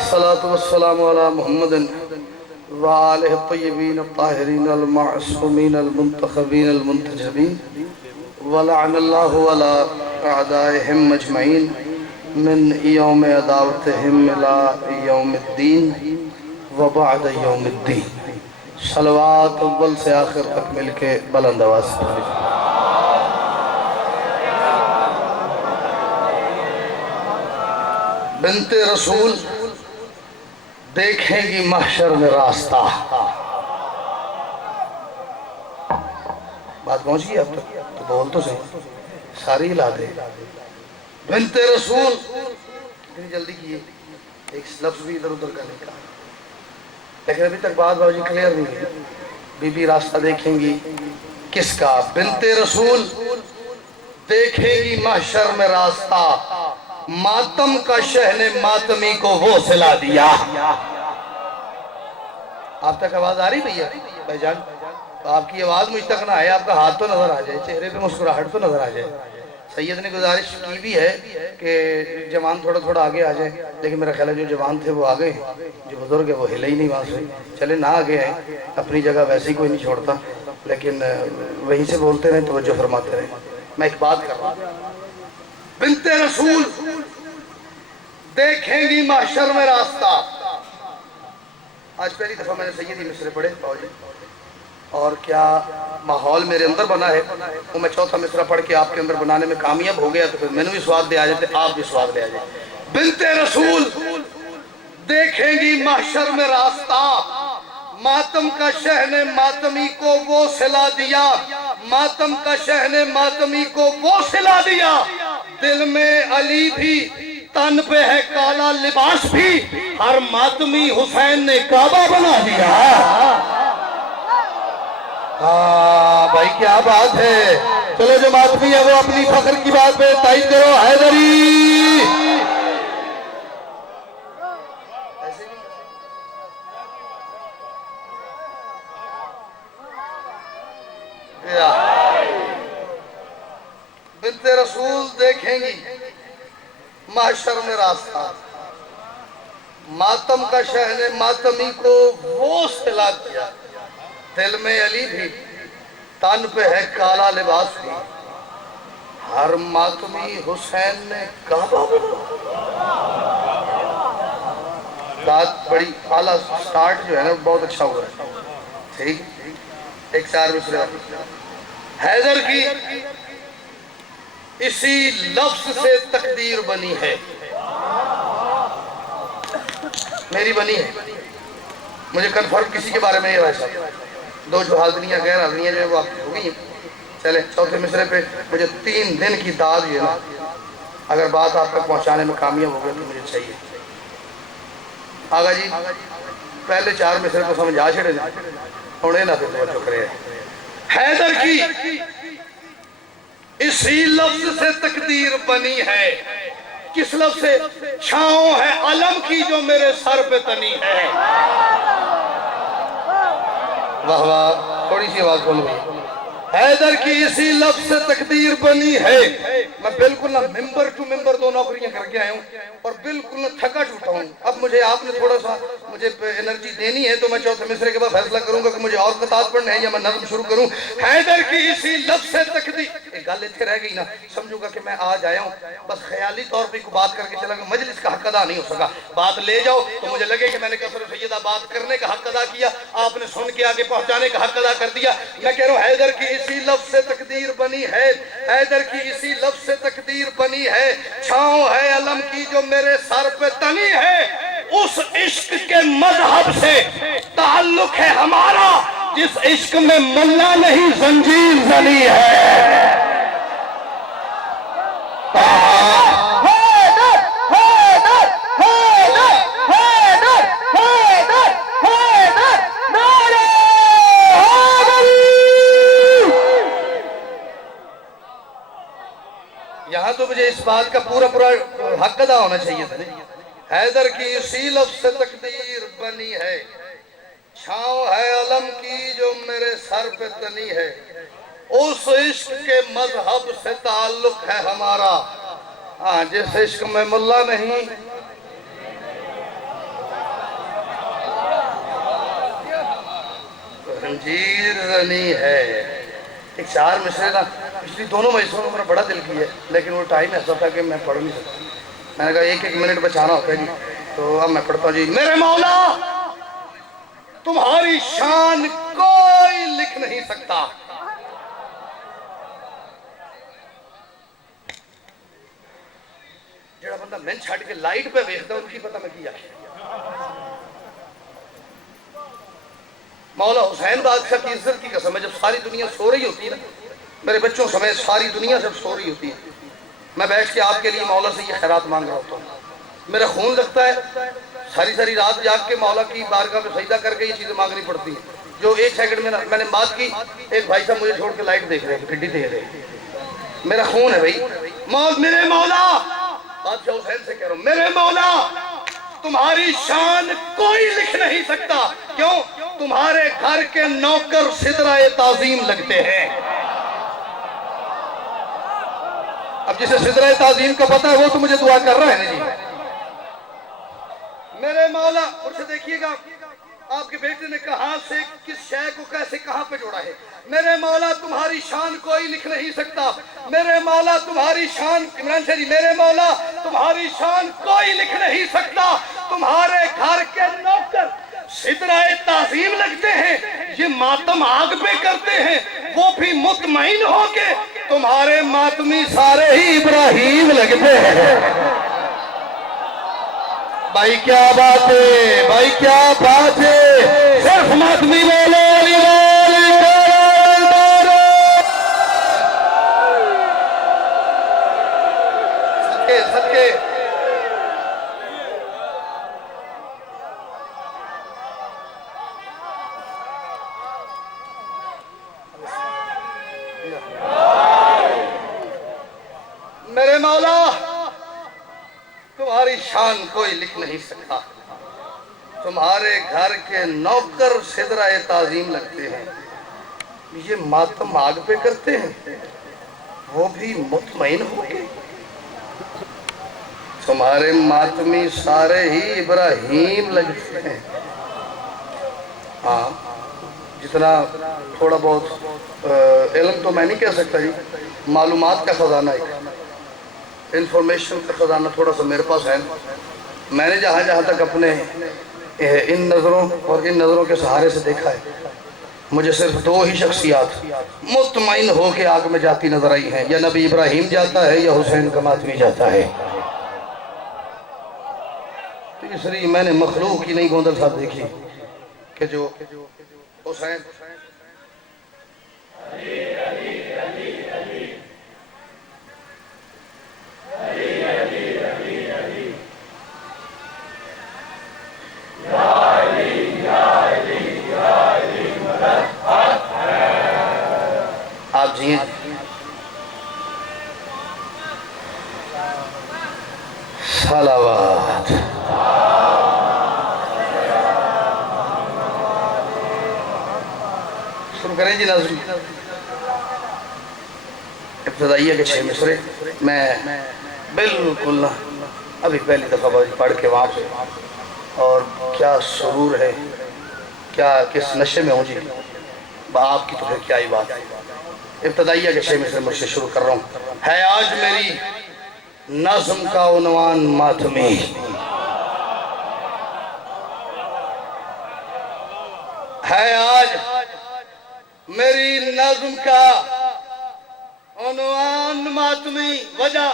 الصلاة والسلام على محمد وآله الطيبين الطاهرين المعصومين المنتخبين المنتجبين ولعن الله على أعدائهم أجمعين من يوم عداوتهم إلى يوم الدين وبعد يوم الدين. صلوات اول سے آخر تک مل کے بلند آواز سے پڑھیں. بنت رسول دیکھیں گی محشر میں راستہ. بات پہنچ گئی اب تک تو بول تو صحیح, ساری ہلا دے. بنت رسول اتنی جلدی کیے, ایک لفظ بھی ادھر ادھر کرنے کا, لیکن ابھی تک بات باوجی کلیئر نہیں ہے. بی بی راستہ دیکھیں گی کس کا؟ بنت رسول دیکھیں گی محشر میں راستہ, ماتم کا شہن ماتمی کو وہ سلا دیا. آپ تک آواز آ رہی بھئی بھائی جان؟ آپ کی آواز مجھ تک نہ آئے, آپ کا ہاتھ تو نظر آ جائے, چہرے پہ مسکراہٹ تو نظر آ جائے. سید نے گزارش کی بھی ہے کہ جوان تھوڑا تھوڑا آگے آ جائیں, لیکن میرا خیال ہے جو جوان تھے وہ آگئے ہیں, جو بزرگ ہے وہ ہلے ہی نہیں وہاں سے. چلے نہ آگے آئیں, اپنی جگہ ویسے ہی کوئی نہیں چھوڑتا, لیکن وہیں سے بولتے رہیں, توجہ فرماتے رہیں. میں ایک بات کر رہا ہوں. بنت رسول دیکھیں گی محشر میں راستہ. آج پہلی دفعہ میں نے سیدی مصرے پڑھے باوجی, اور کیا ماحول میرے اندر بنا ہے. وہ میں چوتھا مصرع پڑھ کے آپ کے اندر بنانے میں کامیاب ہو گیا تو پھر میں نے بھی سواد دے آ جاتے, آپ بھی سواد لے آ جائیں. بنت رسول دیکھیں گی محشر میں راستہ, ماتم کا شہن ماتمی کو وہ سلا دیا, ماتم کا شہن ماتمی کو وہ سلا دیا. دل میں علی بھی, تن پہ ہے کالا لباس بھی, ہر ماتمی حسین نے کعبہ بنا دیا. بھائی کیا بات ہے. چلو جو ماتمی ہے وہ اپنی فخر کی بات پہ تائید کرو. حیدری بنت رسول دیکھیں گی محشر میں راستہ, ماتم کا شہن ماتمی کو وہ سلا دیا. دل میں علی بھی, تن پہ ہے کالا لباس بھی, ہر ماتمی حسین نے کعبہ بنا. بات بڑی اعلیٰ سٹارٹ جو ہے نا بہت اچھا ہوا ہے. ٹھیک, ایک چار مصرے. حیدر کی اسی لفظ سے تقدیر بنی ہے, میری بنی ہے. مجھے کنفرم کسی کے بارے میں نہیں رہا ہے. دو جو حاضریاں غیر حاضریاں جو ہیں وہ آپ کی ہو گئی ہیں. چلیں چوتھے مصرے پہ مجھے 3 دن کی داد جو ہے نا, اگر بات آپ تک پہنچانے میں کامیاب ہو گئے تو مجھے چاہیے. آگا جی پہلے 4 مصرے کو سمجھا چھڑے دیں, انہیں نہ پھر توجہ کرے. حیدر کی اسی لفظ سے تقدیر بنی ہے. کس لفظ سے؟ چھاؤں ہے علم کی جو میرے سر پہ تنی ہے. واہ واہ, تھوڑی سی آواز بولو. حیدر کی اسی لفظ سے تقدیر بنی ہے. میں بالکل نہ ممبر ٹو ممبر 2 نوکریاں کر کے آیا ہوں, اور بالکل نہ تھکا ٹوٹا ہوں. اب مجھے آپ نے تھوڑا سا مجھے انرجی دینی ہے تو میں چوتھے مصرے کے بعد فیصلہ کروں گا کہ مجھے اور قطعات پڑھنے ہیں یا میں نظم شروع کروں. حیدر کی اسی لفظ سے تقدیر, ایک گل اتنے رہ گئی نا, سمجھوں گا کہ میں آج آیا ہوں بس خیالی طور پہ کو بات کر کے چلا گا, مجلس کا حق ادا نہیں ہو سکا. بات لے جاؤ تو مجھے لگے کہ میں نے کثر سیدہ بات کرنے کا حق ادا کیا, آپ نے سن کے آگے پہنچانے کا حق ادا کر دیا. میں کہہ رہا ہوں حیدر کی اسی لفظ سے تقدیر بنی ہے, حیدر کی اسی لفظ سے تقدیر بنی ہے. چھاؤں ہے علم کی جو میرے سر پہ تنی ہے, اس عشق کے مذہب سے تعلق ہے ہمارا جس عشق میں ملا نہیں زنجیر زنی ہے. یہاں تو مجھے اس بات کا پورا حق ادا ہونا چاہیے تھا. حیدر کی اسی لفظ سے تقدیر بنی ہے, چھاؤں ہے علم کی جو میرے سر پہ تنی ہے, اس عشق کے مذہب سے تعلق ہے ہمارا, جس عشق میں ملا نہیں. زنجیر زنی ہے. ایک چار مصرے نا پچھلی دونوں مجلسوں میں میرا بڑا دل کی ہے لیکن وہ ٹائم ایسا تھا کہ میں پڑھ نہیں سکتا. میں نے کہا ایک ایک منٹ بچانا ہوتا ہے جی. تو اب میں پڑھتا ہوں جی. میرے مولا تمہاری شان کوئی لکھ نہیں سکتا. جڑا بندہ میں چھڑ کے لائٹ پہ ویکھدا ان کی پتہ میں کیا ہے. مولا حسین بادشاہ کی عزت کی قسم ہے جب ساری دنیا سو رہی ہوتی ہے نا میرے بچوں سمیت ساری دنیا جب سو رہی ہوتی ہے میں بیٹھ کے آپ کے لیے مولا سے یہ خیرات مانگ رہا ہوتا ہوں. میرا خون لگتا ہے ساری رات جاگ کے مولا کی بارگاہ میں سجدہ کر کے یہ چیزیں مانگنی پڑتی ہیں. جو ایک سیکنڈ میں نے بات کی ایک بھائی صاحب مجھے چھوڑ کے لائٹ دیکھ رہے ہیں گڈی دیکھ رہے ہیں. میرا خون ہے بھائی. میرے مولا بادشاہ حسین سے کہہ رہا ہوں میرے مولا تمہاری شان کوئی لکھ نہیں سکتا. کیوں؟ تمہارے گھر کے نوکر سدرہ تعظیم لگتے ہیں. اب جسے سدرہ تعظیم کا پتہ ہے وہ تو مجھے دعا کر رہا ہے نا جی. میرے مولا اور سے دیکھیے گا آپ کے بیٹے نے کہاں سے کس شے کو کیسے کہاں پہ جوڑا ہے. میرے مولا تمہاری شان کوئی لکھ نہیں سکتا. میرے مولا تمہاری شان عمران شاہ جی میرے مولا تمہاری شان کوئی لکھ نہیں سکتا. تمہارے گھر کے نوکر سدرہ تعظیم لگتے ہیں یہ ماتم آگ پہ کرتے ہیں وہ بھی مطمئن ہو کے تمہارے ماتمی سارے ہی ابراہیم لگتے ہیں. بھائی کیا بات ہے بھائی کیا بات ہے. صرف ماتمی بولو صدقے میرے مولا تمہاری شان کوئی لکھ نہیں سکتا. تمہارے گھر کے نوکر سدرہ تعظیم لگتے ہیں یہ ماتم آگ پہ کرتے ہیں وہ بھی مطمئن ہو گئے. تمہارے ماتمی سارے ہی ابراہیم لگتے ہیں. ہاں جتنا تھوڑا بہت علم تو میں نہیں کہہ سکتا جی. معلومات کا خزانہ ایک انفارمیشن کا خزانہ تھوڑا سا میرے پاس ہے. میں نے جہاں تک اپنے ان نظروں اور ان نظروں کے سہارے سے دیکھا ہے مجھے صرف دو ہی شخصیات مطمئن ہو کے آگ میں جاتی نظر آئی ہیں. یا نبی ابراہیم جاتا ہے یا حسین کا ماتمی جاتا ہے. تیسری میں نے مخلوق ہی نہیں گوندل صاحب دیکھی کہ جو حسین آپ جی صلوات شروع کریں جی. ناظرین ابتدائیہ کے 6 مصرے میں بالکل ابھی پہلی دفعہ پڑھ کے وہاں پہ اور کیا سرور ہے کیا کس نشے میں ہوں جی آپ کی تو پھر کیا ہی بات. ابتدائیہ کے 6 مصرے مجھ سے شروع کر رہا ہوں. ہے آج میری نظم کا عنوان ماتمی. ہے آج میری نظم کا عنوان ماتمی. وجہ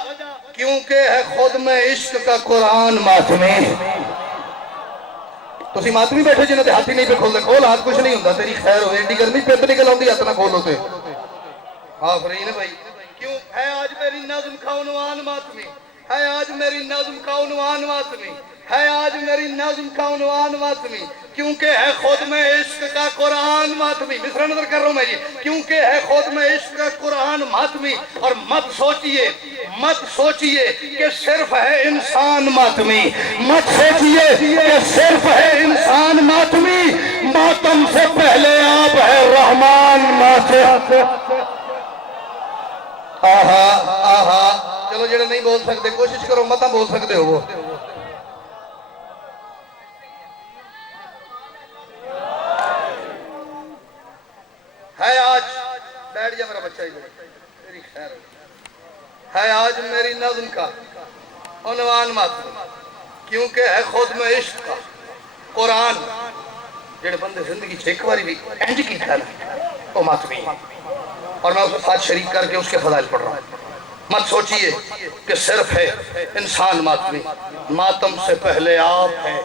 کیونکہ ہے خود میں عشق کا قرآن ماتمی. تو اسی ماتمی بیٹھے جنہوں نے ہاتھی نہیں پہ کھول دے کھول ہاتھ کچھ نہیں ہوتا تیری خیر ہوئے ایڈی گرمی پہ نکل آؤں دی ہاتھ نہ کھول ہوتے. آفرین بھائی کیوں ہے آج میری نظم کا عنوان ماتمی. ہے آج میری نظم کا عنوان ماتمی. ہے آج میری نظم کا عنوان ماتمی. کیونکہ ہے خود میں عشق کا قرآن ماتمی. مصرع نظر کر رہا ہوں میں جی. کیونکہ ہے خود میں عشق کا قرآن ماتمی. اور مت سوچئے کہ صرف ہے انسان ماتمی. مت سوچئے کہ صرف ہے انسان ماتمی. ماتم سے پہلے آپ ہے رحمان ماتم. آہا چلو جڑے نہیں بول سکتے کوشش کرو مت بول سکتے ہو وہ. ہے آج میری نظم کا عنوان ماتمی، کیونکہ ہے خود میں عشق کا قرآن، جڑے بندے زندگی چھے ایک باری بھی انج کی تھا وہ ماتمی ہے، اور میں اسے ساتھ شریک کر کے اس کے فضائل پڑھ رہا ہوں۔ مت سوچئے کہ صرف ہے انسان ماتمی، ماتم سے پہلے آپ ہے۔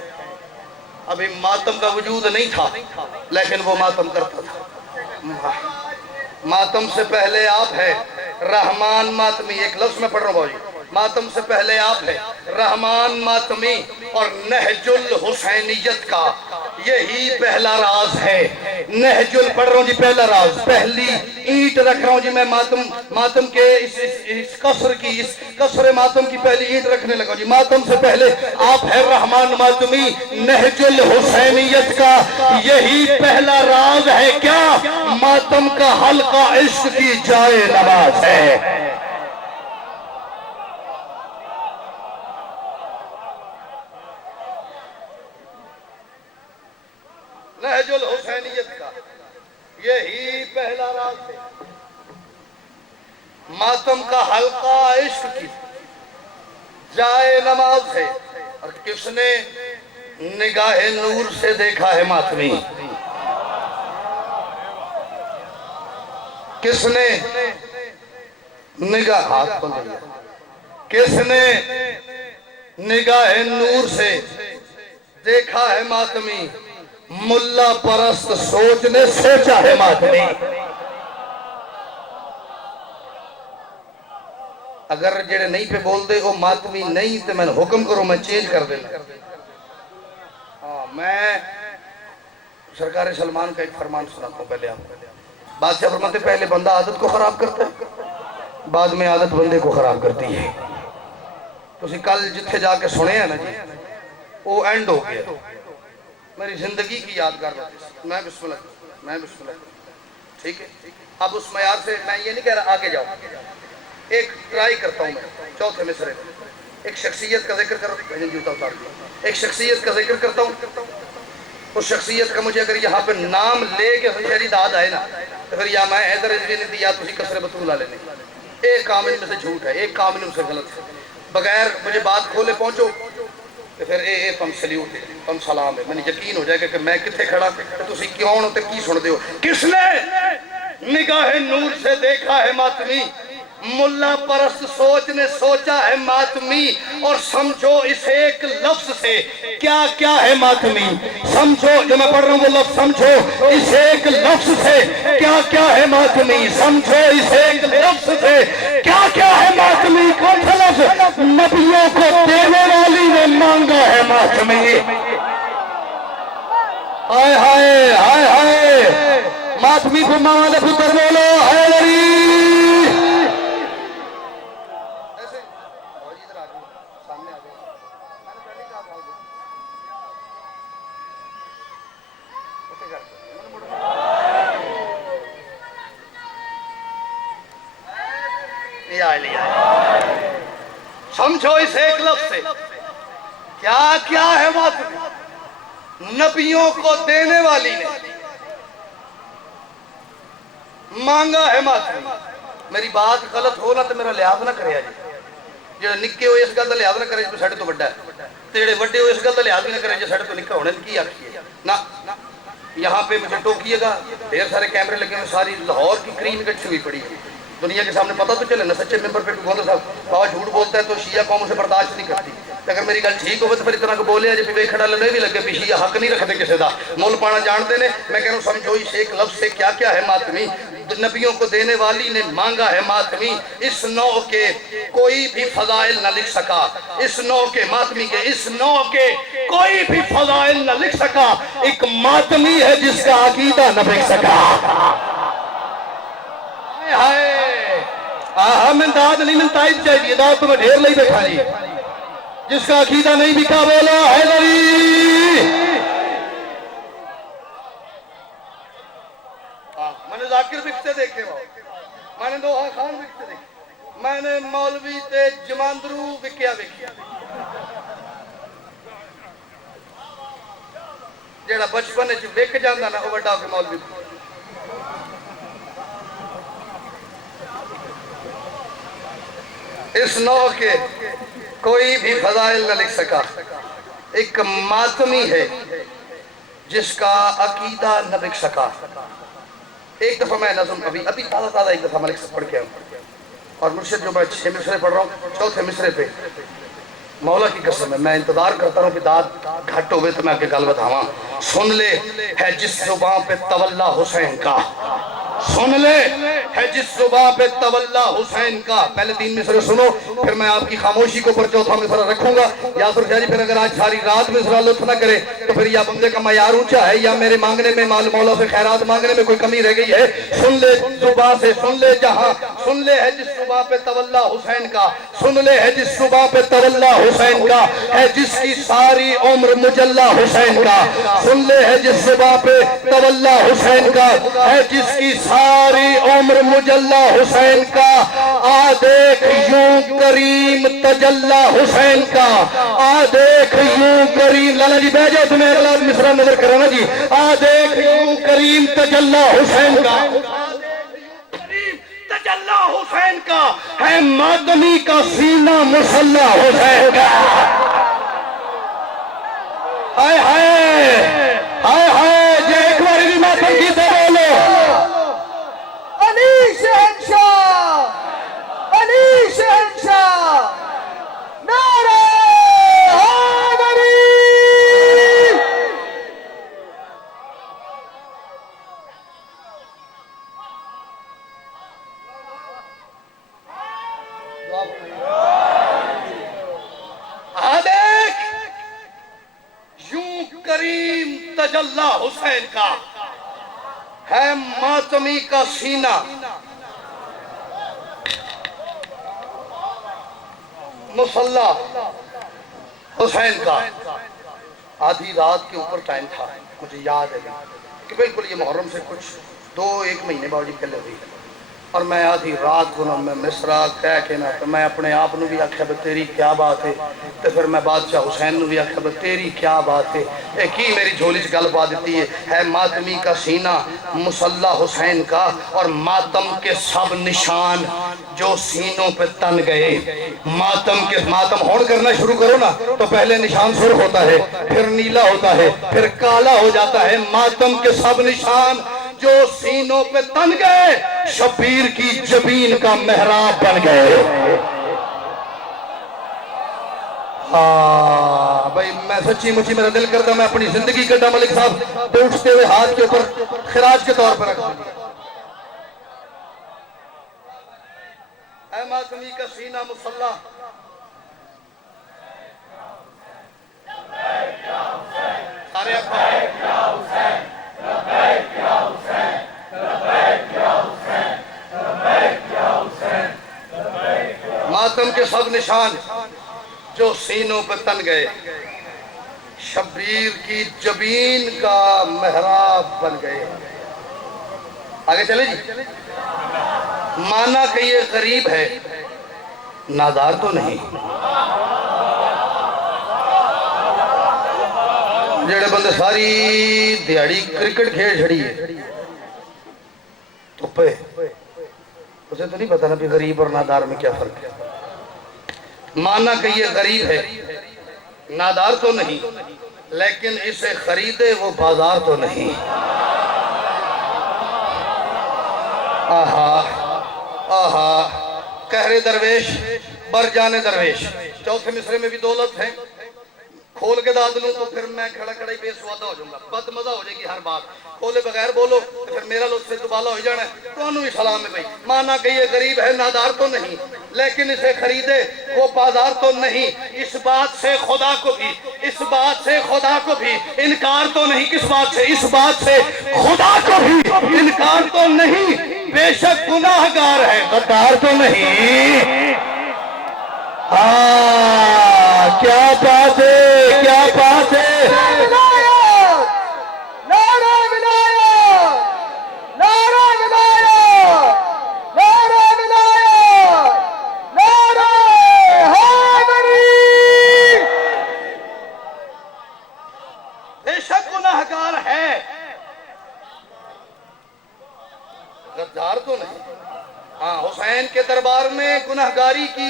ابھی ماتم کا وجود نہیں تھا لیکن وہ ماتم کرتا تھا۔ ماتم سے پہلے آپ ہے، رحمان ماتمی، ایک لفظ میں پڑھ رہا ہوں بھائی، ماتم سے پہلے آپ ہے، رحمان ماتمی، اور نہج الحسینیت کا یہی پہلا راز ہے۔ نہج پڑھ رہا ہوں جی، پہلا راز، پہلی اینٹ رکھ رہا ہوں جی میں ماتم کے اس قصر ماتم کی پہلی اینٹ رکھنے لگا ہوں جی۔ ماتم سے پہلے آپ ہے رحمان ماتمی، نہج الحسینیت کا یہی پہلا راز ہے کیا؟ ماتم کا حلقہ عشق کی جائے نماز ہے۔ نہج الحسینیت کا یہی پہلا راز ہے، ماتم کا حلقہ عشق کی جائے نماز ہے، اور کس نے نگاہ نور سے دیکھا ہے ماتمی؟ کس نے نگاہ ہاتھ بند لیا، کس نے نگاہ نور سے دیکھا ہے ماتمی؟ ملا پرست سوچ نے سوچا ہے ماتمی۔ اگر جڑے نہیں پہ بول دے وہ ماتمی نہیں تو میں نے حکم کرو میں چینج کر دینا۔ میں سرکار سلمان کا ایک فرمان سناتا ہوں پہلے آپ کو۔ بادشاہ فرماتے پہلے بندہ عادت کو خراب کرتا ہے، بعد میں عادت بندے کو خراب کرتی ہے۔ تو اسی کل جتھے جا کے سنے ہیں نا جی، وہ اینڈ ہو گیا، میری زندگی کی یادگار بات۔ میں بسم اللہ ٹھیک ہے۔ اب اس معیار سے میں یہ نہیں کہہ رہا آگے جاؤ، ایک ٹرائی کرتا ہوں میں چوتھے مصرے میں ایک شخصیت کا ذکر ایک شخصیت کا ذکر کرتا ہوں۔ اس شخصیت کا مجھے اگر یہاں پہ نام لے کے شہری داد آئے نا تو پھر یا میں حیدر عزوی نے دی یا تسی کسر بطولہ لینے، ایک کام ان میں سے جھوٹ ہے، ایک کام ان میں سے غلط ہے، بغیر مجھے بات کھولے پہنچو تو پھر اے تم سلیوٹ ہے، تم سلام ہے، میں نے یقین ہو جائے گا کہ میں کتھے کھڑا تو تسی کیوں ہوتے کی سن دے ہو۔ کس نے نگاہ نور سے دیکھا ہے ماتمی؟ ملا پرست سوچ نے سوچا ہے ماتمی، اور سمجھو اس ایک لفظ سے کیا کیا ہے ماتمی۔ سمجھو جو میں پڑھ رہا ہوں وہ لفظ، سمجھو اس ایک لفظ سے کیا کیا ہے ماتمی، سمجھو اس ایک لفظ سے کیا کیا ہے ماتمی۔ کون سا لفظ؟ نبیوں کو دینے والی نے مانگا ہے ماتمی۔ ہائے ہائے ہائے ہائے، ماتمی کو ماں پتر بولو حیدری۔ سمجھو اس ایک لفظ سے کیا کیا ہے ماتمی، نبیوں کو دینے والی نے مانگا ہے ماتمی۔ میری بات غلط ہونا تو میرا لحاظ نہ کرے جی، جڑے نکے ہوئے اس گل کا لحاظ نہ کرے جو ساڑھے تو بڑا ہے، جڑے بڑے ہوئے اس گل کا لحاظ بھی نہ کرے جو ساڑھے تو نکا ہونے کی آکھی ہے نا۔ یہاں پہ مجھے ٹوکیے گا، ڈھیر سارے کیمرے لگے ہیں، ساری لاہور کی کرین کچھ ہوئی پڑی ہے، دنیا کے سامنے پتہ تو چلے نا۔ سچے ممبر پہ گوندہ صاحب بہت جھوٹ بولتا ہے تو شیعہ قوم اسے برداشت نہیں کرتی، اگر میری گل ٹھیک ہوئے تو پھر اتنا کو بولے ہیں جب بھی کھڑا لنے بھی لگے بھی شیعہ حق نہیں رکھتے کسی دا، مول پانا جانتے نے۔ میں کہہ رہا ہوں سمجھو اس ایک لفظ سے کیا کیا ہے ماتمی، نبیوں کو دینے والی نے مانگا ہے ماتمی۔ اس نوع کے کوئی بھی فضائل نہ لکھ سکا، اس نوع کے ماتمی کے اس نوع کے کوئی بھی فضائل نہ لکھ سکا، ایک ماتمی ہے جس کا عقیدہ نہ بک سکا۔ ہمیں داد نہیں ملتا ہی چاہیے، داد تو میں ڈھیر لئی بیٹھا جی، جس کا عقیدہ نہیں بکا بولا حیدری۔ میں نے ذاکر بکتے دیکھے ہو، میں نے دوہا خان بکتے دیکھے، میں نے مولوی تے جماندرو بکیا بکیا، جیڑا بچپنے چ بک جاندہ نا وہ بڑا کے مولوی اس نو کے کوئی بھی فضائل نہ لکھ سکا. ایک ماتمی ہے جس کا عقیدہ نہ بک سکا. ایک دفعہ میں نظم ابھی تازہ ایک دفعہ ملک سے پڑھ کے آؤں، اور مرشد جو میں 6 مصرے پڑھ رہا ہوں، 4تھے مصرے پہ مولا کی قسم ہے میں انتظار کرتا ہوں کہ داد گھٹ ہوئے تو میں آگے گل بتاواں. سن لے ہے جس زبان پہ تولا حسین کا، سن لے ہے جس زبان پہ تولا حسین کا. پہلے 3 مصرے سنو، پھر میں آپ کی خاموشی کو پر 4تھا مصرہ رکھوں گا. یاسر شاہ جی پھر اگر آج ساری رات مصرہ لطف نہ کرے تو پھر یا بندے کا معیار اونچا ہے یا میرے مانگنے میں مولا سے خیرات مانگنے میں کوئی کمی رہ گئی ہے. سن لے زبان سے، سن لے جہاں، سن لے ہے جس زبان پہ تولا حسین کا، سن لے ہے جس زبان پہ تولا حسین کا، ہے جس کی ساری عمر مجلہ حسین کا. سن لے ہے جس زبان پہ تولا حسین کا، ہے جس کی ساری عمر مجلہ حسین کا. آ دیکھ یوں کریم تجلہ حسین کا، آ دیکھ یوں کریم. لالا جی بیٹھ جاؤ، تمہیں اگلا مصرع نظر کرانا جی. آ دیکھ یوں کریم تجلہ حسین کا، تجلہ حسین کا، ہے ماتمی کا سینہ مسلح حسین کا. ہائے ہائے ہائے ہائے جے ایک بار بھی ماتم کی سے بولو. علی شہنشاہ، علی شہنشاہ، نعرہ حیدری. کریم تجلہ حسین کا، ہے ماتمی کا سینہ مسلح حسین کا. آدھی رات کے اوپر ٹائم تھا، مجھے یاد ہے کہ بالکل یہ محرم سے کچھ 2-1 مہینے باوجی پہلے ہوئی، اور میں آدھی رات کو میں مصرع کہہ کے نا تو میں اپنے آپ نو بھی آکھیا بے تیری کیا بات ہے، تو پھر میں بادشاہ حسین نو بھی آکھیا بے تیری کیا بات ہے. ایک ہی میری جھولی سے گل پا دیتی ہے ماتمی کا سینہ مسلح حسین کا، اور ماتم کے سب نشان جو سینوں پہ تن گئے. ماتم ہون کرنا شروع کرو نا تو پہلے نشان سرخ ہوتا ہے، پھر نیلا ہوتا ہے، پھر کالا ہو جاتا ہے. ماتم کے سب نشان جو سینوں پہ تن گئے شبیر کی جبین کا محراب بن گئے. بھائی میں سچی مچی میرا دل کرتا میں اپنی زندگی کٹا ملک صاحب بیٹھتے ہوئے ہاتھ کے اوپر خراج کے طور پر رکھ دوں. اے ماتمی کا سینہ مسلح، سارے ماتم کے سب نشان جو سینوں پہ تن گئے شبیر کی جبین کا محراب بن گئے. آگے چلے جی. مانا کہ یہ غریب ہے، نادار تو نہیں. جڑے بندے ساری دیہڑی کرکٹ کھیل چھڑی ہے تو پہ اسے تو نہیں پتا نا کہ غریب اور نادار میں کیا فرق ہے. مانا کہ یہ غریب ہے، نادار تو نہیں، لیکن اسے خریدے وہ بازار تو نہیں. آہا آہا قہر درویش بر جانے درویش. 4تھے مصرے میں بھی 2 لفظ ہیں، کھول کے داد لوں تو پھر میں کھڑا کھڑا ہی بے سوادہ ہو جاؤں گا، بد مزہ ہو جائے گی ہر بات. کھولے بغیر بولو تو پھر میرا لطف سے دوبالا ہو جانا ہے. تو انہوں ہی سلام ہے بھائی. مانا کہ یہ غریب ہے، نادار تو نہیں، لیکن اسے خریدے وہ بازار تو نہیں. اس بات سے خدا کو بھی، اس بات سے خدا کو بھی انکار تو نہیں. کس بات سے؟ اس بات سے خدا کو بھی انکار تو نہیں. بے شک گناہگار ہے، غدار تو نہیں. کیا بات ہے، کیا بات ہے. نعرہ ولایت، نعرہ ولایت، نعرہ ولایت، نعرہ حیدری. بے شک گناہگار ہے، غدار تو نہیں. حسین کے دربار میں گناہگاری کی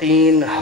3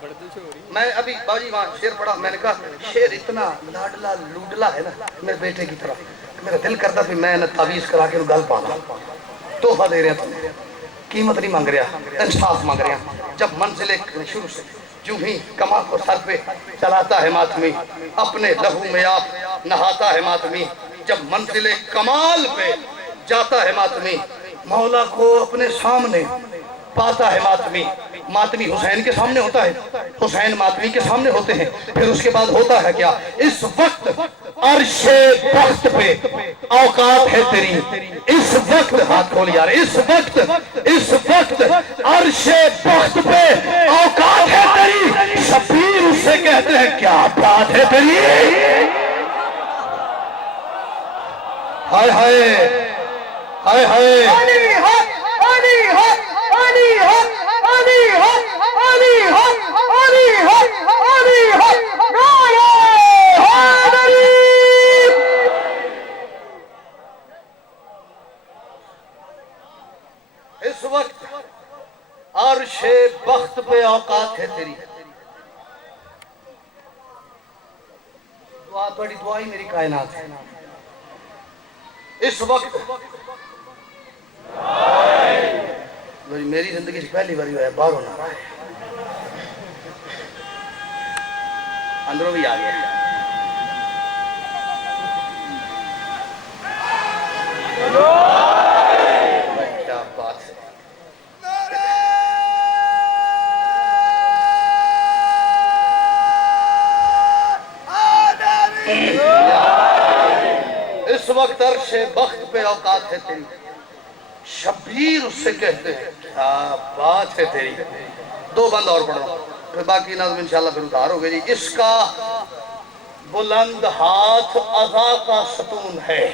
میں ابھی باجی وہاں شیر پڑھا، میں نے کہا شیر اتنا لاڈلا لوڈلا ہے نا میرے بیٹے کی طرف، میرا دل کرتا بھی میں تعویذ کرا کے گل پانا، تحفہ دے رہے ہیں، قیمت نہیں مانگ رہا، انصاف مانگ رہے ہیں۔ جب منزل شروع سے جو ہی کما کو سر پہ چلاتا ہے ماتمی، اپنے لہو میں آپ نہاتا ہے ماتمی، جب منزل کمال پہ جاتا ہے ماتمی، مولا کو اپنے سامنے پاتا ہے ماتمی۔ ماتمی حسین کے سامنے ہوتا ہے، حسین ماتمی کے سامنے ہوتے ہیں، پھر اس کے بعد ہوتا ہے کیا؟ اس وقت عرش بخت پہ اوقات ہے تیری، اس وقت ہاتھ کھول یار، اس وقت عرش بخت پہ اوقات ہے تیری، شبیر اس سے کہتے ہیں کیا بات ہے تیری، ہائے ہائے ہائے ہائے، علی حق علی حق علی حق علی حق علی حق علی حق علی حق نعرہ حیدری۔ اس وقت عرش بخت پہ اوقات ہے تیری، دعا بڑی دعائی میری کائنات ہے، اس وقت میری زندگی سے پہلی باری ہوا ہے باہر ہونا رہا ہے، اندروں بھی آ گیا ہے، کیا بات ہے، اس وقت عرش بخت پہ اوقات ہے تیری، شبیر اس سے کہتے ہیں کیا بات ہے تیری۔ دو بند اور پڑھ رہا ہوں، پھر باقی نظم انشاءاللہ پھر ادھار ہو گئے جی۔ اس کا بلند ہاتھ عزا کا ستون ہے،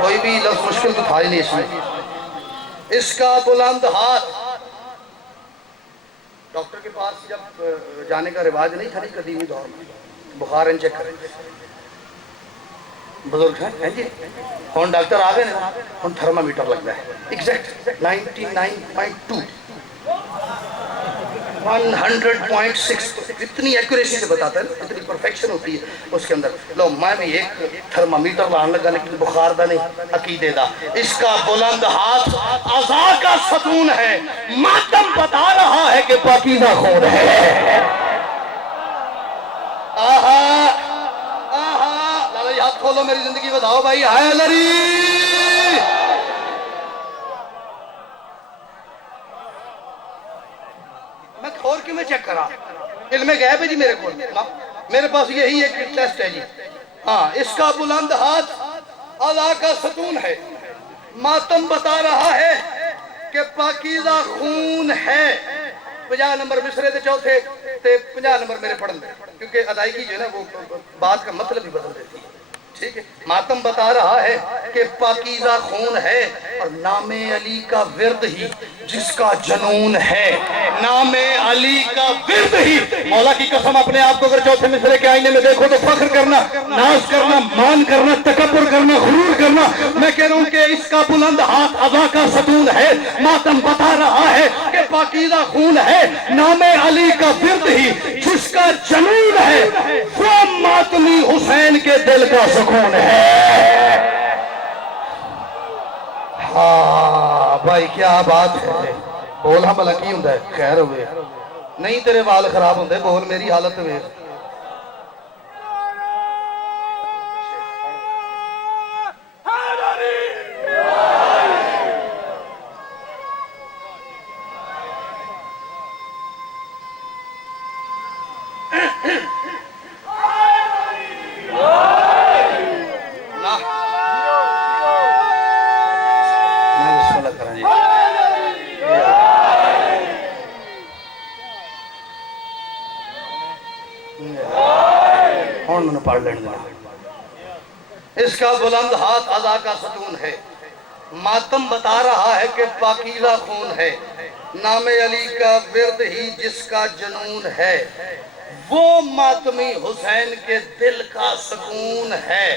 کوئی بھی لفظ مشکل تو تھا ہی نہیں اس میں، اس کا بلند ہاتھ، ڈاکٹر کے پاس جب جانے کا رواج نہیں تھا قدیمی دور میں، بخار ان چیک کریں بزرگ ہیں جی، کون ڈاکٹر آ گئے نا کون تھرمامیٹر لگتا ہے ایگزیکٹ 99.2 100.6 اتنی ایکوریسی سے بتاتا ہے، اتنی پرفیکشن ہوتی ہے اس کے اندر۔ لو میں بھی ایک تھرمامیٹر لان لگا لیکن بخار دا نہیں، عقیدے دا۔ اس کا بلند ہاتھ عزا کا ستون ہے، ماتم بتا رہا ہے کہ پاکیزہ خون ہے۔ آہا آہا لالا جی ہاتھ کھولو میری زندگی بتاؤ بھائی، ہائے لری میں کھول کیوں میں چیک کرا، علم غیب ہے جی میرے کو، میرے پاس یہی ایک ٹیسٹ ہے جی۔ ہاں اس کا بلند ہاتھ عزا کا ستون ہے، ماتم بتا رہا ہے کہ پاکیزہ خون ہے۔ 50 نمبر مصرے دے چوتھے تے 50 نمبر میرے پڑھن دے، کیونکہ ادائیگی جو ہے نا وہ بات کا مطلب ہی بدل دیتی ہے، ٹھیک ہے۔ ماتم بتا رہا ہے کہ پاکیزہ خون ہے، اور نام علی کا ورد ہی جس کا جنون ہے، نام علی کا ورد ہی، مولا کی قسم اپنے آپ کو اگر چوتھے مصرے کے آئینے میں دیکھو تو فخر کرنا، ناز کرنا، مان کرنا، تکبر کرنا، غرور کرنا۔ میں کہہ رہا ہوں کہ اس کا بلند ہاتھ عزا کا ستون ہے، ماتم بتا رہا ہے کہ پاکیزہ خون ہے، نام علی کا ورد ہی جس کا جنون ہے، وہ ماتمی حسین کے دل کا سکون ہے۔ ہاں بھائی کیا بات ہے، بول ہم بھلا کی ہوں ہے، خیر ہوئے نہیں تیرے بال خراب ہوں دے، بول میری حالت ہوئے۔ پڑھ لینے دینا۔ اس کا بلند ہاتھ عزا کا ستون ہے، ماتم بتا رہا ہے کہ پاکیزہ خون ہے، نام علی کا ورد ہی جس کا جنون ہے، وہ ماتمی حسین کے دل کا سکون ہے،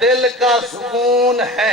دل کا سکون ہے۔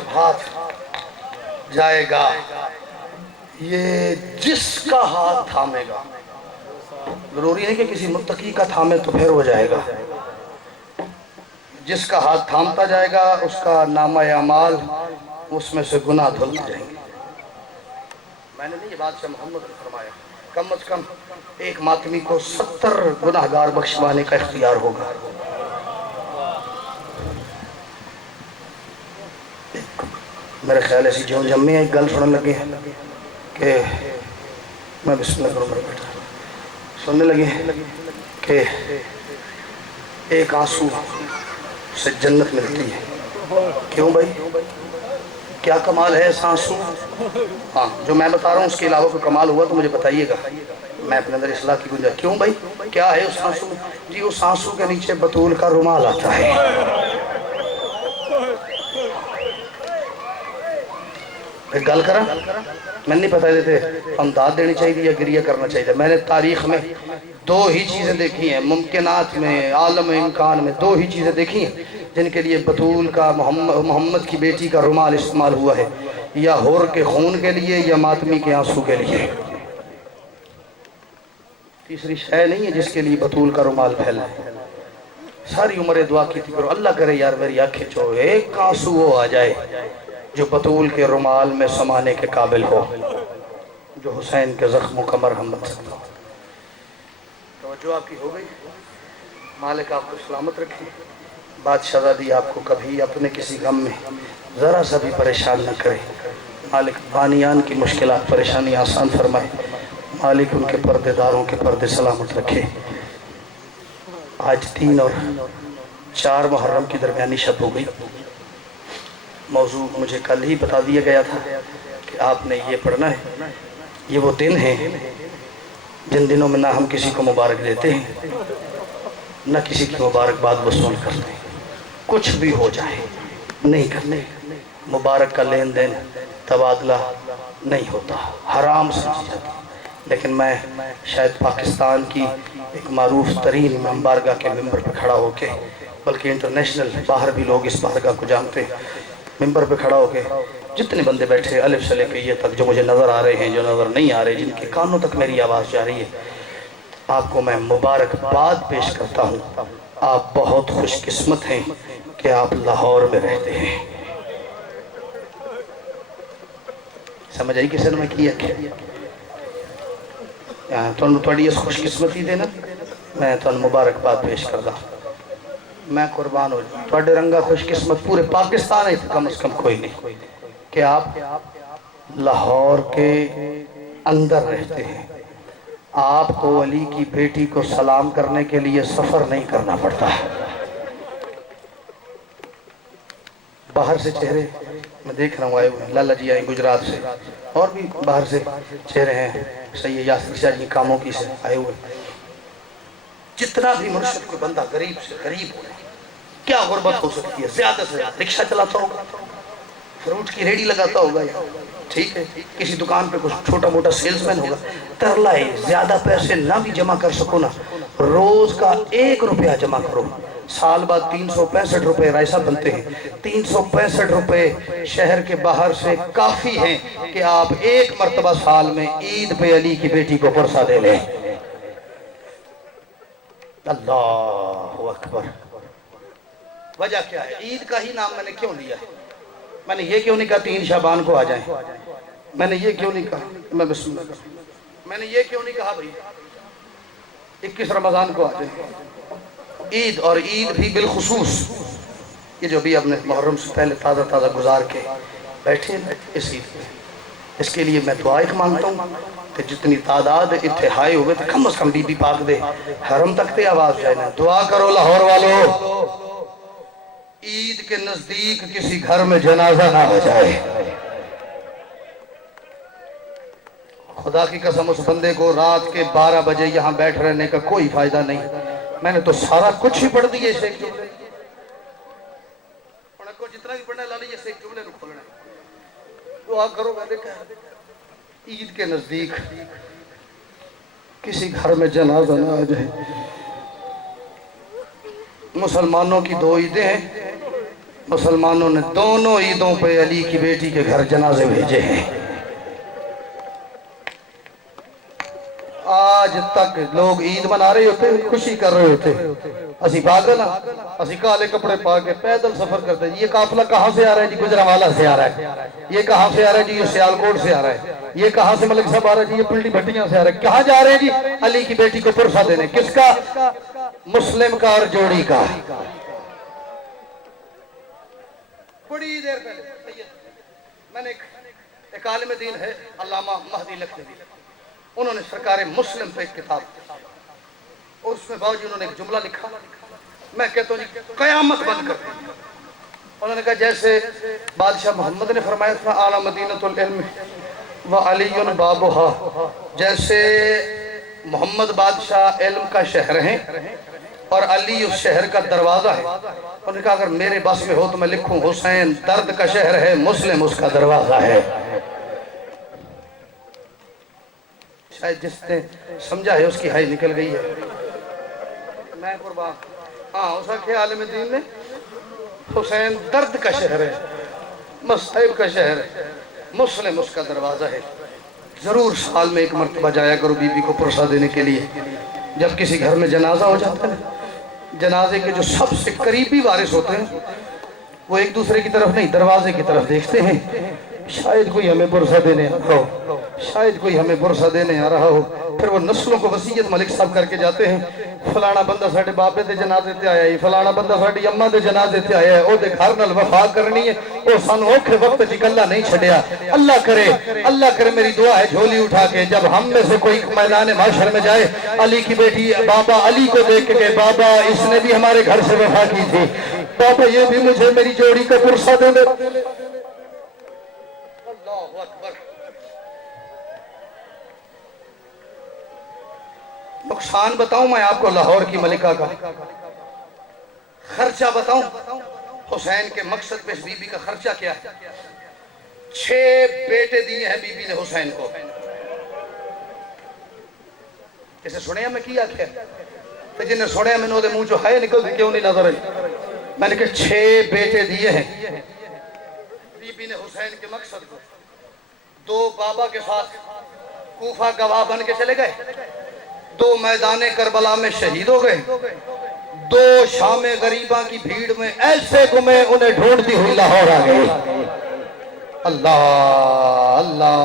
جب ہاتھ جائے گا یہ جس کا ہاتھ تھامے گا، ضروری ہے کہ کسی متقی کا تھامے تو پھر ہو جائے گا، جس کا ہاتھ تھامتا جائے گا اس کا نامہ اعمال اس میں سے گناہ دھلتے جائیں گے۔ میں نے نہیں، یہ بادشاہ محمد نے فرمایا، کم از کم ایک ماتمی کو 70 گناہگار بخشوانے کا اختیار ہوگا۔ میرے خیال ایسی جو جمعی ایک گل سننے لگے ہیں کہ میں بسم اللہ کروں میرے بیٹا، سننے لگے ہیں کہ ایک آنسو سے جنت ملتی ہے۔ کیوں بھائی؟ کیا کمال ہے اس آنسو؟ ہاں، جو میں بتا رہا ہوں اس کے علاوہ کوئی کمال ہوا تو مجھے بتائیے گا، میں اپنے اندر اصلاح کی گنجائش۔ کیوں بھائی؟ کیا ہے اس آنسو میں؟ جی اس آنسو کے نیچے بطول کا رومال آتا ہے۔ ایک گل کرا، میں نہیں پتا دیتے ہم داد دینی چاہیے یا گریہ کرنا چاہیے۔ میں نے تاریخ میں دو ہی چیزیں دیکھی ہیں، ممکنات میں، عالم امکان میں دو ہی چیزیں دیکھی ہیں جن کے لیے بطول کا محمد کی بیٹی کا رومال استعمال ہوا ہے، یا حور کے خون کے لیے یا ماتمی کے آنسو کے لیے۔ تیسری شے نہیں ہے جس کے لیے بطول کا رومال پھیلا ہے۔ ساری عمر دعا کی تھی کرو، اللہ کرے یار میری آنکھیں چھو ایک آنسو وہ آ جائے جو بطول کے رومال میں سمانے کے قابل ہو، جو حسین کے زخموں کا مرہم بن سکتا ہو۔ توجہ آپ کی ہو گئی؟ مالک آپ کو سلامت رکھے، بادشاہ زادی آپ کو کبھی اپنے کسی غم میں ذرا سا بھی پریشان نہ کرے۔ مالک بانیان کی مشکلات پریشانی آسان فرمائے، مالک ان کے پردے داروں کے پردے سلامت رکھے۔ آج 3 اور 4 محرم کی درمیانی شب ہو گئی۔ موضوع مجھے کل ہی بتا دیا گیا تھا کہ آپ نے یہ پڑھنا ہے۔ یہ وہ دن ہیں جن دنوں میں نہ ہم کسی کو مبارک دیتے ہیں نہ کسی کی مبارکباد وصول کرتے ہیں، کچھ بھی ہو جائے نہیں کرتے، مبارک کا لین دین تبادلہ نہیں ہوتا، حرام سمجھی جاتی۔ لیکن میں شاید پاکستان کی ایک معروف ترین امام بارگاہ کے ممبر پہ کھڑا ہو کے، بلکہ انٹرنیشنل باہر بھی لوگ اس بارگاہ کو جانتے ہیں، ممبر پہ کھڑا ہو کے جتنے بندے بیٹھے الف سے لے کے یہ تک جو مجھے نظر آ رہے ہیں، جو نظر نہیں آ رہے، جن کے کانوں تک میری آواز جا رہی ہے، آپ کو میں مبارکباد پیش کرتا ہوں۔ آپ بہت خوش قسمت ہیں کہ آپ لاہور میں رہتے ہیں۔ سمجھ آئی کسی نے میں کیا تھوڑی اس خوش قسمتی دینا میں تو مبارکباد پیش کرتا ہوں۔ میں قربان ہو جاؤں، تھوڑے رنگا خوش قسمت پورے پاکستان ہے کم از کم کوئی نہیں کہ آپ لاہور کے اندر رہتے ہیں۔ آپ کو علی کی بیٹی کو سلام کرنے کے لیے سفر نہیں کرنا پڑتا ہے۔ باہر سے چہرے میں دیکھ رہا ہوں آئے ہوئے، لالا جی آئے گجرات سے، اور بھی باہر سے چہرے ہیں، سید یاسر شاہ جی کاموں کی سے آئے ہوئے۔ جتنا بھی مرشد کو بندہ غریب سے غریب ہو، کیا غربت ہو سکتی ہے؟ زیادہ سے زیادہ رکشہ چلاتا ہوگا، فروٹ کی ریڈی لگاتا ہوگا، ٹھیک ہے، کسی دکان پہ کچھ چھوٹا موٹا سیلز مین ہوگا۔ ترلائے زیادہ پیسے نہ بھی جمع کر سکو نا، روز کا 1 روپیہ جمع کرو، سال بعد 365 روپے رائسہ بنتے ہیں۔ 365 روپے شہر کے باہر سے کافی ہیں کہ آپ ایک مرتبہ سال میں عید پہ علی کی بیٹی کو پرسہ دے لیں۔ اللہ اکبر۔ وجہ کیا ہے؟ عید کا ہی نام میں نے کیوں لیا ہے؟ میں نے یہ کیوں نہیں کہا 3 شعبان کو آ جائیں؟ میں نے یہ کیوں نہیں کہا میں بسم اللہ کروں؟ میں نے یہ کیوں نہیں کہا بھئی 21 رمضان کو آ جائیں؟ عید، اور عید بھی بالخصوص یہ جو بھی اپنے محرم سے پہلے تازہ تازہ گزار کے بیٹھے اس عید پہ، اس کے لیے میں دعا ایک مانگتا ہوں کہ جتنی تعداد اتحائے ہوئے تو کم از کم بی بی پاک دے حرم تک تے آواز جائے نا، دعا کرو لاہور والو عید کے نزدیک کسی گھر میں جنازہ نہ ہو جائے۔ خدا کی قسم اس بندے کو رات کے 12 بجے یہاں بیٹھ رہنے کا کوئی فائدہ نہیں، میں نے تو سارا کچھ ہی پڑھ دیئے اسے ایک جملے، انہیں کو جتنا بھی پڑھنا لالی اسے ایک جملے رکھ کھولنا ہے۔ دعا کرو میں نے کہا عید کے نزدیک کسی گھر میں جنازہ نہ آ جائے۔ مسلمانوں کی 2 عیدیں ہیں، مسلمانوں نے دونوں عیدوں پہ علی کی بیٹی کے گھر جنازے بھیجے ہیں. آج تک لوگ عید منا رہے ہوتے، خوشی کر رہے ہوتے. اسی پاگل ہیں، اسی کالے کپڑے پا کے پیدل سفر کرتے ہیں. یہ قافلہ کہاں سے آ رہا ہے جی؟ گجرانوالہ سے آ رہا ہے. یہ کہاں سے آ رہا ہے جی؟ یہ سیالکوٹ سے آ رہا ہے. یہ کہاں سے ملک صاحب آ رہا ہے جی؟ یہ پلٹی بھٹیاں سے آ رہا ہے. کہاں جا رہے ہیں جی؟ علی کی بیٹی کو پرسہ دینے. کس کا؟ مسلم کا اور جوڑی کا. بڑی دیر پہلے میں نے ایک عالم دین ہے علامہ مہدی لکھنوی، انہوں نے سرکار مسلم پہ ایک کتاب، اور اس میں باوجود انہوں نے ایک جملہ لکھا، میں کہتا ہوں جی قیامت بند کر دیں. انہوں نے کہا جیسے بادشاہ محمد نے فرمایا تھا اعلیٰ مدینۃ العلم وعلی بابھا، جیسے محمد بادشاہ علم کا شہر ہیں اور علی اس شہر کا دروازہ ہے. انہوں نے کہا اگر میرے بس میں ہو تو میں لکھوں حسین درد کا شہر ہے، مسلم اس کا دروازہ ہے. شاید جس نے سمجھا ہے اس کی ہائی نکل گئی ہے. میں قربان، ہاں اس کے عالم دین نے حسین درد کا شہر ہے، مصائب کا شہر ہے، مسلم اس کا دروازہ ہے. ضرور سال میں ایک مرتبہ جایا کرو بی بی کو پرسہ دینے کے لیے. جب کسی گھر میں جنازہ ہو جاتا ہے، جنازے کے جو سب سے قریبی وارث ہوتے ہیں وہ ایک دوسرے کی طرف نہیں دروازے کی طرف دیکھتے ہیں. شاید کوئی ہمیں پرسہ دینے آ رہا ہو، شاید کوئی ہمیں پرسہ دینے آ رہا ہو. پھر وہ نسلوں کو وصیت ملک صاحب کر کے جاتے ہیں، فلانا بندہ ساڑھے باپے دے جنازے تے آیا ہے، فلانا بندہ ساڑھی اممہ دے جنازے تے آیا ہے، او دے گھر نال وفا کرنی ہے، او سن اوکھے وقت جی اللہ نہیں چھڑیا. اللہ کرے میری دعا ہے جھولی اٹھا کے جب ہم میں سے کوئی میدان معاشر میں جائے، علی کی بیٹی بابا علی کو دیکھ کے بابا اس نے بھی ہمارے گھر سے وفا کی تھی، بابا یہ بھی مجھے میری جوڑی کا پرسہ دے دے. اللہ اکبر. نقصان بتاؤں میں آپ کو لاہور کی ملکہ کا، خرچہ بتاؤں حسین کے مقصد پہ اس بی بی کا خرچہ کیا ہے. 6 بیٹے دیے ہیں بی بی نے حسین کو. کسے سنے میں کیا کیا تو جنہیں سنے میں نے منہ جو ہے نکل دی کیوں نہیں نظر آئی. میں نے کہا 6 بیٹے دیے ہیں بی بی نے حسین کے مقصد کو. 2 بابا کے ساتھ کوفہ گواہ بن کے چلے گئے، 2 میدان کربلا میں شہید ہو گئے، 2 شام غریباں کی بھیڑ میں ایسے گمے انہیں ڈھونڈتی ہوئی لاہور آ گئی. اللہ اللہ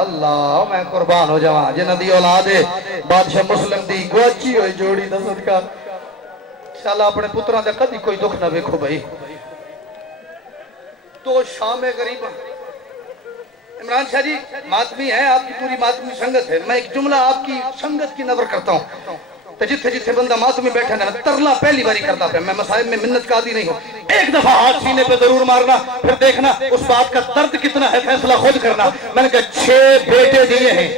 اللہ، میں قربان ہو جاواں جنہ دی اولاد بادشاہ مسلم دی گواچی ہوئی جوڑی دا صدقہ. شاءاللہ اپنے پتران دے کدی کوئی دکھ نہ ویکھو بھائی. 2 شام غریباں. عمران شاہ جی ماتمی ہے، آپ کی پوری ماتمی سنگت ہے، میں ایک جملہ آپ کی سنگت کی نظر کرتا ہوں تو جتھے جتھے بندہ ماتمی بیٹھا نا ترلا پہلی باری کرتا پہ. میں مسائب میں منت کا عادی نہیں ہوں. ایک دفعہ ہاتھ سینے پہ ضرور مارنا، پھر دیکھنا اس بات کا درد کتنا ہے، فیصلہ خود کرنا. میں نے کہا 6 بیٹے دیے ہیں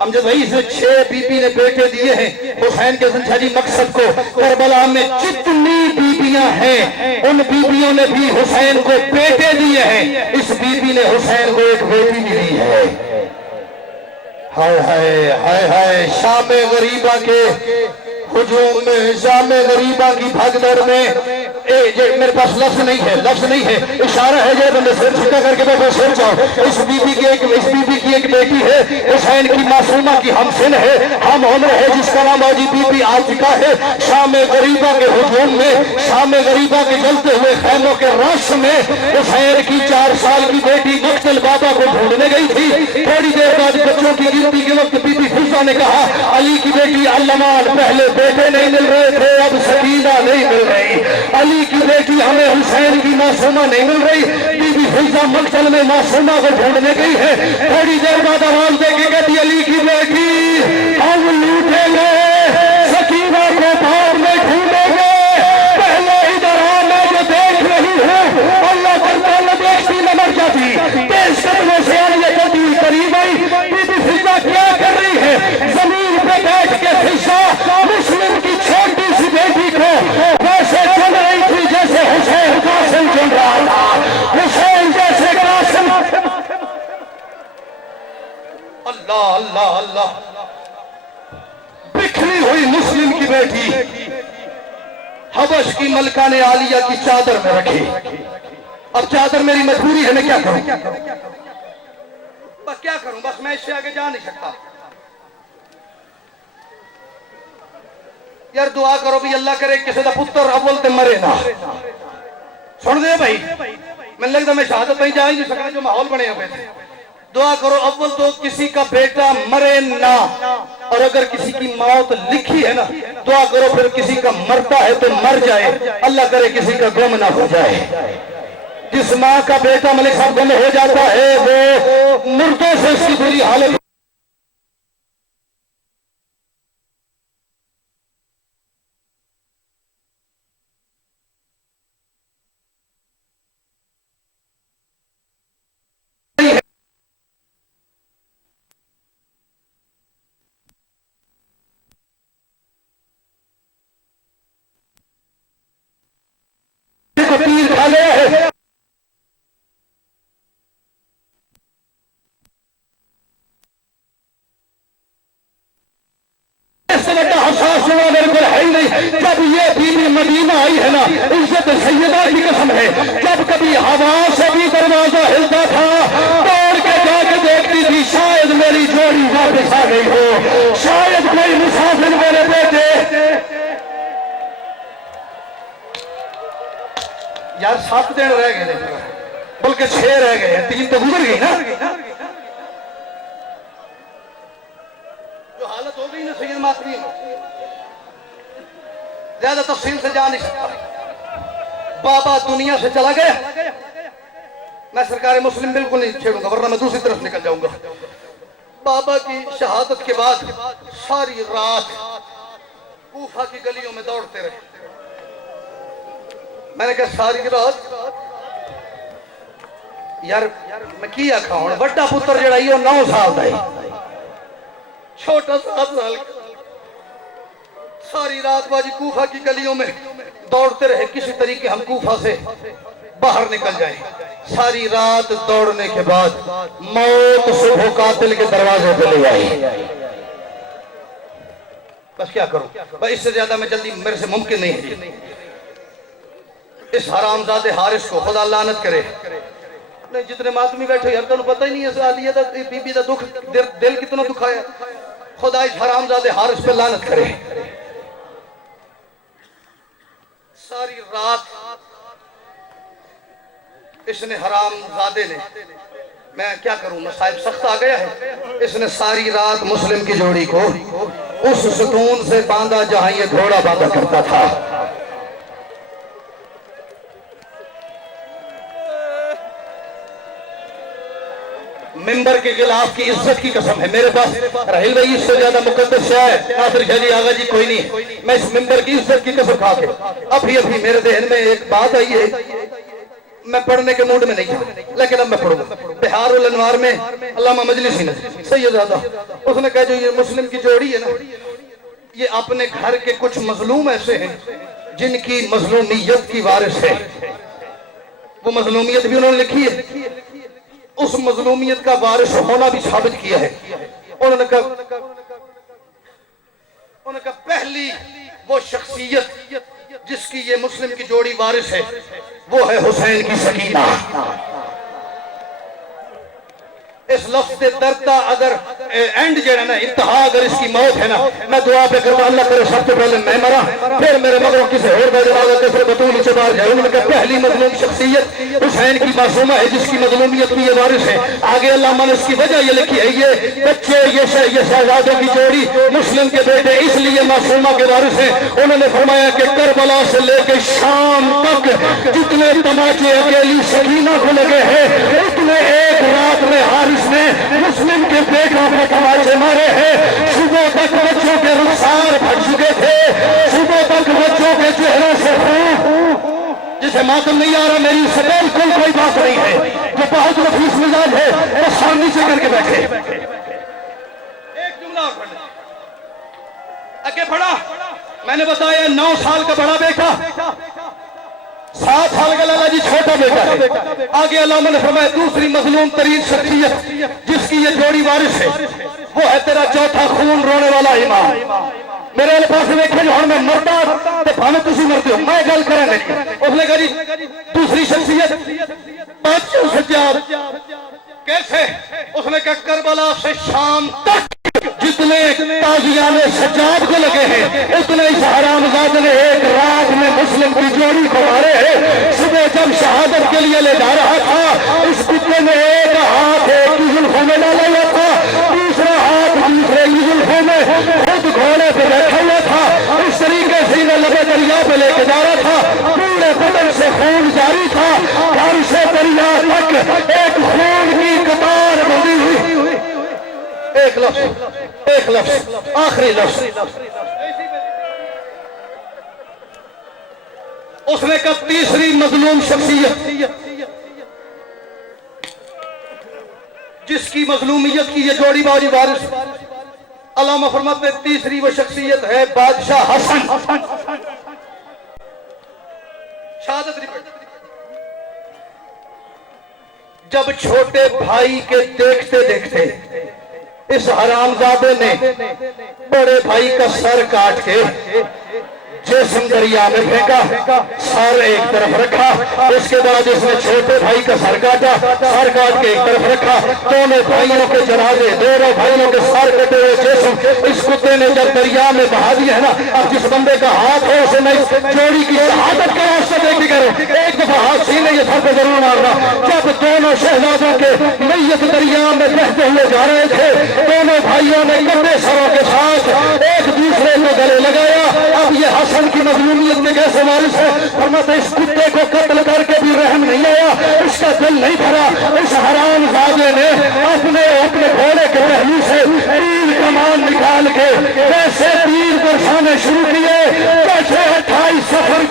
امجد بھائی، اس نے 6 بی بی نے بیٹے دیے ہیں حسین کے سنچھا جی مقصد کو. کربلا میں جتنی بیبیاں ہیں ان بیبیوں نے بھی حسین کو بیٹے دیے ہیں. اس بی بی نے حسین کو ایک بیٹی بھی دی ہے. ہائے ہائے ہائے ہائے. شام غریبہ کے ہجوم میں، شام غریبہ کی بھگدڑ میں، میرے پاس لفظ نہیں ہے، اشارہ ہے جو بندے سر چھکا کر کے بیٹھو سر جاؤ. اس بی بی کی ایک بیٹی ہے حسین کی معصومہ کی ہم سن ہے، ہم عمر ہے، جس کا نام آجی بی بی آ چکا ہے. شام غریبہ کے ہجوم میں، شام غریبہ کے جلتے ہوئے خیموں کے رش میں حسین کی 4 سال کی بیٹی مقتل بابا کو ڈھونڈنے گئی تھی. تھوڑی دیر بعد بچوں کی گنتی کے وقت بی بی فضہ نے کہا علی کی بیٹی علمان، پہلے بیٹے نہیں مل رہے تھے اب سکینہ نہیں مل رہی. علی کی بیٹی ہمیں حسین کی معصومہ نہیں مل رہی. بی بی فضہ مقتل میں معصومہ کو ڈھونڈنے گئی ہے. تھوڑی دیر بعد آواز دے کے کہتی علی کی بیٹی ہم لوٹیں گے، سکینہ کو باہر میں ڈھونڈیں گے، پہلے ادھر آ میں جو دیکھ رہی ہوں اللہ کرتا اللہ دیکھتی نہ مر جاتی. تیز قدموں سے آلیہ کرتی ہوئی قریب آئی. بی بی فضہ کیا کر رہی ہے؟ زمین پہ بیٹھ کے فضہ مسلم کی چھوٹی سی بیٹی کو ویسے چن رہی تھی جیسے حسین قاسم چن رہا تھا. حسین جیسے قاسم. اللہ اللہ اللہ. بکھری ہوئی مسلم کی بیٹی حبش کی ملکہ نے عالیہ کی چادر میں رکھی. اب چادر میری مجبوری ہے، میں کیا کروں؟ بس کیا کروں، بس میں اس سے آگے جا نہیں سکتا. یار دعا کرو بھی اللہ کرے کسی دا پتر اول تے مرے نہ. سن دے بھائی، میں لگتا میں شہادت پہ جا ہی نہیں سکتا جو ماحول بنے ہوئے تھے. دعا کرو اول تو کسی کا بیٹا مرے نہ، اور اگر کسی کی موت لکھی ہے نا، دعا کرو پھر کسی کا مرتا ہے تو مر جائے، اللہ کرے کسی کا گم نہ ہو جائے. جس ماں کا بیٹا ملک صاحب گم ہو جاتا ہے وہ مردوں سے اس کی بری حالت کو تیر کھا لیا ہے. حساس ہوا میرے کو ہے ہی نہیں. جب یہ بیوی مدینہ آئی ہے نا، عزت سیدہ کی قسم ہے، جب کبھی ہوا سے بھی دروازہ ہلتا تھا توڑ کے جا کے دیکھتی تھی شاید میری جوڑی واپس آ گئی ہو، شاید کوئی مسافر میرے بیٹے. یار 7 دن رہ گئے بلکہ 6 رہ گئے ہیں، 3 تو گزر گئی نا. جو حالت ہو گئی نا سید ماتمی، زیادہ تفصیل سے جا نہیں سکتا. بابا دنیا سے چلا گیا، میں سرکار مسلم بالکل نہیں چھیڑوں گا ورنہ میں دوسری طرف نکل جاؤں گا. بابا کی شہادت کے بعد ساری رات کوفہ کی گلیوں میں دوڑتے رہے. میں نے کہا ساری رات یار میں کیا کھاؤں. بڑا پتر جڑا ہی 9 سال دا ہے، چھوٹا 7 سال کا. ساری رات باجی کوفہ کی گلیوں میں دوڑتے رہے، کسی طریقے ہم کوفہ سے باہر نکل جائیں. ساری رات دوڑنے کے بعد موت صبح قاتل کے دروازے پہ لے آئی. بس کیا کروں، بس اس سے زیادہ میں جلدی میرے سے ممکن نہیں ہے. اس حرامزادے حارث کو خدا لعنت کرے. نہیں جتنے ماتمی بیٹھے یار تنوں پتہ ہی نہیں ہے عالیہ دا بی بی دا دکھ دل کتنا دکھایا. خدا اس حرامزادے حارث پہ لعنت کرے. ساری رات اس نے حرامزادے نے، میں کیا کروں مصائب سخت آ گیا ہے، اس نے ساری رات مسلم کی جوڑی کو اس ستون سے باندھا جہاں یہ گھوڑا باندھا کرتا تھا. ممبر کے خلاف کی عزت کی قسم ہے میرے پاس راہیل بھائی اس سے زیادہ مقدس شاہ ہے ناصر شاہ جی آغا جی کوئی نہیں. میں اس ممبر کی عزت کی قسم کھا کے ابھی میرے ذہن میں ایک بات آئی ہے، میں پڑھنے کے موڈ میں نہیں تھا لیکن اب میں پڑھوں گا. بہار الانوار میں علامہ مجلسی نے سیدزادہ اس نے کہا جو یہ مسلم کی جوڑی ہے نا، یہ اپنے گھر کے کچھ مظلوم ایسے ہیں جن کی مظلومیت کی وارث ہے. وہ مظلومیت بھی انہوں نے لکھی ہے، اس مظلومیت کا وارث ہونا بھی ثابت کیا ہے. انہوں نے کہا پہلی وہ شخصیت جس کی یہ مسلم کی جوڑی وارث ہے وہ ہے حسین کی سکینہ. اس لفظ درتا اگر اینڈ جڑا نا انتہا اگر اس کی موت ہے نا، میں دعا پہ کرتا اللہ کرے سب سے پہلے میں مرا پھر میرے مگروں کسی اور کا جنازہ کسی بطول سے باہر جائے. انہوں نے کہا پہلی مظلوم شخصیت حسین کی معصومہ ہے جس کی مظلومیت کی یہ وارث ہے. آگے اللہ نے اس کی وجہ یہ لکھی ہے یہ بچے یہ شہزادوں کی جوڑی مسلم کے بیٹے اس لیے معصومہ کے وارث ہیں. انہوں نے فرمایا کہ کربلا سے لے کے شام تک جتنے تماچے اکیلی سکینہ کو لگے ہیں اتنے ایک رات میں حارث نے مسلم کے بیٹوں کو تماچے مارے ہیں. صبح تک بچوں کے رخسار پھٹ چکے تھے، صبح تک بچوں کے چہروں سے خون، جسے ماتم نہیں آ رہا میری سے بالکل کوئی بات نہیں ہے، جو بہت نفیس مزاج ہے وہ سامنے سے کر کے بیٹھے. ایک جملہ اور پڑھنا آگے پڑھا. میں نے بتایا 9 سال کا بڑا بیٹا، 7 سال کا لالا جی چھوٹا بیٹا ہے. آگے علامہ نے فرمایا دوسری مظلوم ترین شخصیت جس کی یہ جوڑی وارث ہے وہ ہے تیرا چوتھا خون رونے والا امام. میرے پاس ویکھے جو ہوں میں مردا تے بھاویں تسی مردے ہو میں گل کریں نہیں. اس نے کہا جی دوسری شخصیت بادشاہ سجاد. کیسے؟ اس نے کہا کربلا سے شام تک جتنے تازیان سجاد کو لگے ہیں اتنے اس حرامزادے نے ایک رات میں مسلم کی جوڑی کو مارے ہیں. صبح جب شہادت کے لیے لے جا رہا تھا اس کتے نے ایک ہاتھ ایک کی زلفوں میں ڈالا ہوا تھا, دوسرا ہاتھ دوسرے کی زلفوں میں, خود گھوڑے پہ بیٹھا ہوا تھا. اس طریقے سے انہیں لبے دریا پہ لے کے جا رہا تھا. پورے بدن سے خون جاری تھا, گھر سے دریا تک ایک خون کی قطار بندی ہوئی. ایک لفظ آخری لفظ اس نے کہا تیسری مظلوم شخصیت جس کی مظلومیت کی یہ جوڑی باجی وارث. علامہ فرماتے ہیں تیسری وہ شخصیت ہے بادشاہ حسن. شہادت جب چھوٹے بھائی کے دیکھتے دیکھتے اس حرامزادے نے بڑے بھائی کا سر کاٹ کے جسم دریا میں پھینکا, سر ایک طرف رکھا. اس کے بعد اس نے چھوٹے بھائی کا سر کاٹا, سر کاٹ کے ایک طرف رکھا. دونوں بھائیوں کے جنازے, دونوں بھائیوں کے سر کٹے ہوئے جسم اس کتے نے جب دریا میں بہا دیا ہے نا, اب جس بندے کا ہاتھ ہو اسے میں اس جوڑی کی شہادت کا راستہ دے کے کروں. ایک دفعہ ہاتھ سینے یہ سر پہ ضرور مارنا. جب دونوں شہزادوں کے میت دریا میں بہتے ہوئے جا رہے تھے دونوں بھائیوں نے کٹے سروں کے ساتھ ایک دوسرے کو گلے لگایا. اب یہ حسن کی مظلومیت میں کیسے وارث ہے؟ فرماتے اس کتے کو قتل کر کے بھی رحم نہیں آیا, اس کا دل نہیں بھرا. اس حرام زادے نے اپنے گھوڑے کے پہلو سے تیر کمان نکال کے ویسے تیر برسانے شروع کیے جیسے 28 سفر